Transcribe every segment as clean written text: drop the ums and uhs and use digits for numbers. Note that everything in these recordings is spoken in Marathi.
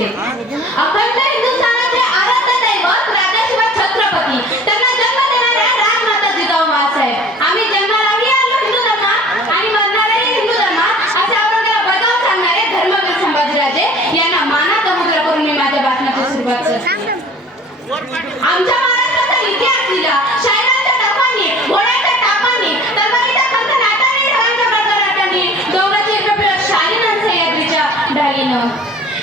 दिसते. अखंड हिंदुस्थानाचे आराध्य दैवत राजा शिवाजी छत्रपती त्यांना जन्म देणाऱ्या राजमाता जिजाऊ माँसाहेब. आम्ही जन्मालाही आलो हिंदू धर्मात आणि मरणारही हिंदू धर्मात असे औरंगजेबाला बजावून सांगणारे धर्मवीर संभाजीराजे यांना मानाचा मुद्रा करून मी माझ्या भाषणाची सुरुवात करते. आमच्या महाराष्ट्राचा इतिहास लिहिला शाहिरांच्या डफांनी, घोड्याच्या टापांनी, तलवारीच्या कंकणाटाने, ढगांच्या गडगडाटाने, डोंगराच्या इकडे शालीन सह्याद्रीच्या ढालीनं.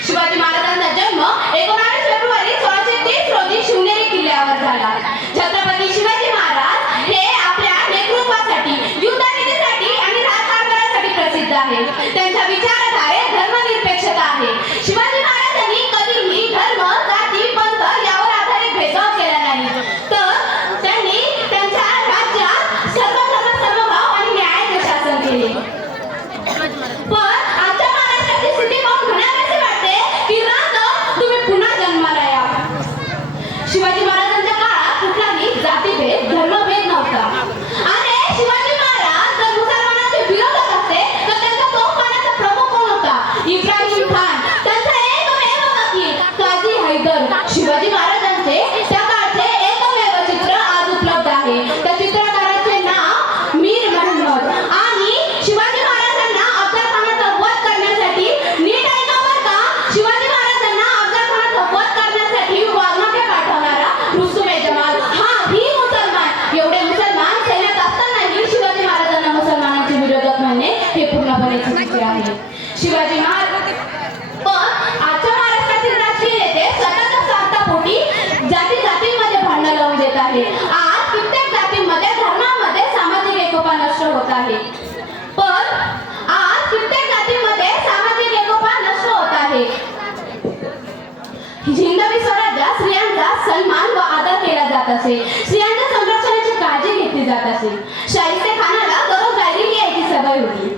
शिवाजी महाराजांचा जन्म 19 फेब्रुवारी 1630 रोजी शिवनेरी किल्ल्यावर झाला. छत्रपती शिवाजी महाराज हे आपल्या नेतृत्वासाठी, युद्धनीतीसाठी आणि राजकारभारासाठी प्रसिद्ध आहेत. त्यांच्या विचारधारेत धर्मनिरपेक्षता आहे. शिवाजी महाराजांनी कधीही धर्म, जाती, पंथ यावर आधारित भेदभाव केला नाही, तर त्यांनी त्यांच्या राज्यात सर्वधर्म समभाव आणि न्यायाचे शासन केले. पण आजच्या महाराष्ट्राची स्थिती पाहून म्हणावेसे वाटते की राजा तुम्ही पुन्हा जन्माला या. शिवाजी महाराजांच्या काळात कुठलाही जातीभेद, धर्मभेद नव्हता. आणि शिवाजी महाराज जर मुसलमानांचे विरोधक असते तर त्यांचा तोफखान्याचा प्रमुख कोण होता? इब्राहिम खान. त्यांचा एकमेव वकील काझी हैदर. शिवाजी महाराजांचे त्या काळचे एकमेव चित्र आज उपलब्ध आहे. त्या चित्रकाराचे नाव मीर महम्मद. आणि शिवाजी महाराजांना अफजल खानाचा वध करण्यासाठी, नीट ऐका बरं का, शिवाजी महाराजांना अफजल खानाचा वध करण्यासाठी वाघनखे पाठवणारा रुस्तुम जमाल हा ही मुसलमान. एवढे मुसलमान सैन्यात असतानाही शिवाजी महाराजांना मुसलमानांचे विरोधक म्हणणे हे पूर्णपणे चुकीचे आहे. शिवाजी महाराज पण आजच्या महाराष्ट्रातील राजकीय नेते सतत स्वार्थापोटी जातीमध्ये भांडण लावून देत आहे. आज कित्येक जातींमध्ये, धर्मामध्ये सामाजिक एकोपा नष्ट होत आहे. पण आज कित्येक जातींमध्ये सामाजिक एकोपा नष्ट होत आहे. हिंदवी स्वराज्यात स्त्रियांचा सन्मान व आदर केला जात असे. स्त्रियांच्या संरक्षणाची काळजी घेतली जात असे. शाहिस्ते खानाला दररोज डायरी लिहायची सवय होती.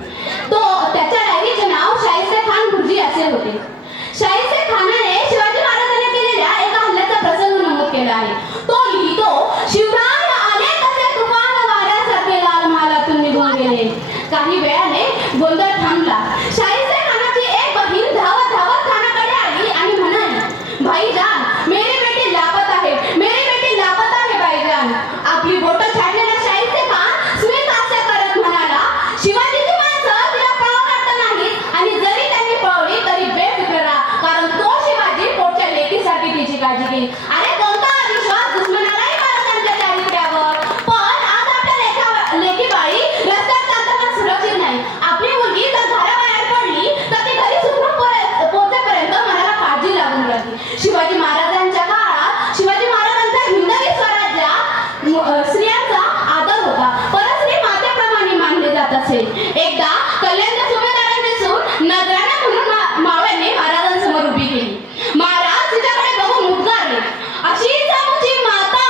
त्याच्या डायरीचे नाव शाहिस्ते खान गुरुजी असे होते. शाहिस्ते खानाने शिवाजी महाराजांनी केलेल्या एका हल्ल्याचा प्रसंग नमूद केला आहे. तो लिहितो, शिवराय आले तसे तुफान वाऱ्यासारखे लाल महालातून निघून गेले. काही वेळाने गोंधळ थांबला. शाहिस्ते खानाची एक बहीण धावत धावत खानाकडे आली आणि म्हणाली, भाईजान मेरी बेटी लापता है, मेरी बेटी लापता है भाईजान. आपली बोटं छाडलेला शाहिस्ते खान स्मित हास्य करत म्हणाला, शिवाजीची माणसं तिला पळवून काढत नाहीत आणि जरी त्यांनी पळवली तरी बेफिकर राहा, कारण तो शिवाजी पोटच्या लेकीसाठी तिची काळजी घेईल. अरे कोणता विश्वास दुश्मनालाही मारत त्यांच्या चारित्र्यावर. पण आज आपल्या लेकी बाळी रस्त्यात चालताना सुरक्षित नाही. आपली मुलगी जर घराबाहेर पडली तर ती घरी सुखरूप पोहोचेपर्यंत मनाला काळजी लागून राहते. शिवाजी महाराजांच्या काळात शिवाजी महाराजांच्या हिंदवी स्वराज्यात स्त्रियांचा आदर होता. परस्त्री मातेप्रमाणे मानले जात असे. एकदा कल्याणच्या सुभेदारांची सून नजराणा म्हणून मावळ्याने महाराजांसमोर उभी केली. महाराज तिच्याकडे बघून उद्गारले, अशी चामुची माता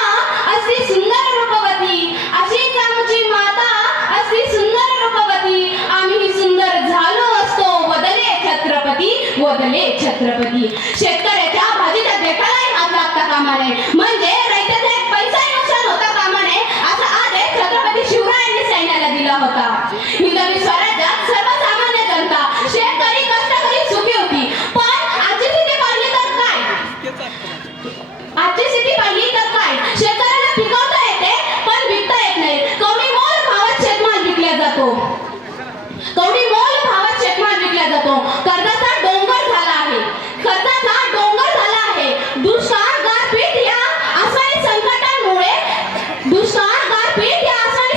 अशी सुंदर रूपवती, अशी चामुची माता अशी सुंदर रूपवती, आम्ही सुंदर झालो असतो वदले छत्रपती, वदले छत्रपती. शेतकऱ्याच्या भाजीच्या देठालाही हात लागता कामा नये, म्हणजे रयतेचा एक पैसाही नुकसान होता कामा नये असा आदेश छत्रपती शिवरायांनी सैन्याला दिला होता. हिंदवी स्वराज्यात सर्वसामान्य जनता, शेतकरी, कष्टकरी सुखी होती. पण आजची स्थिती पाहिली तर काय? आजची स्थिती पाहिली तर काय? शेतकऱ्याला पिकवता येते पण विकता येत नाही. कवडी मोल भावात शेतमाल विकला जातो. कवडी मोल भावात शेतमाल विकला जातो. कर्जाचा डोंगर झाला आहे. कर्जाचा डोंगर झाला आहे. दुष्काळ, गारपीट या आसमानी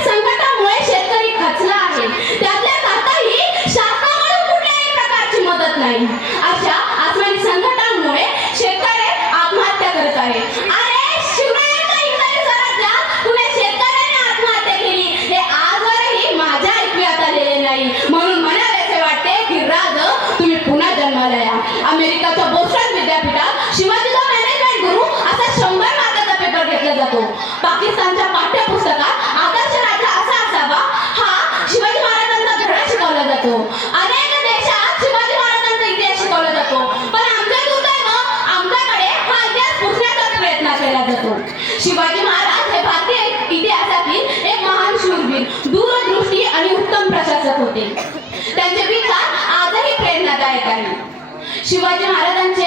संकटांमुळे शेतकरी खचला आहे. त्यातल्या त्यातही शासनाकडून कुठल्याही प्रकारची मदत नाही. अशा आसमानी संकटांमुळे शेतकरी आत्महत्या करत आहेत. अरे शिवरायांच्या हिंदवी स्वराज्यात कुणी शेतकऱ्याने आत्महत्या केली हे आजवरही माझ्या ऐकण्यात आलेले नाही. म्हणून म्हणावेसे वाटते की राज तुम्ही पुन्हा जन्माला या. अमेरिकाच्या बोस्टन विद्यापीठात शिवाजीचा मॅनेजमेंट गुरु असा 100 मार्काचा पेपर घेतला जातो. पाकिस्तानच्या पाठ्यपुस्तकात आदर्श राजा असा असावा हा शिवाजी महाराजांचा धडा शिकवला जातो. अनेक देशात शिवाजी महाराजांचा इतिहास शिकवला जातो. पण आमच्या दुर्दैव आमच्याकडे हा इतिहास पुसण्याचा प्रयत्न केला जातो. शिवाजी महाराज हे भारतीय इतिहासातील एक महान शूरवीर, दूरदृष्टी आणि उत्तम प्रशासक होते. त्यांचे विचार आजही प्रेरणादायक आहेत. शिवाजी महाराजांचे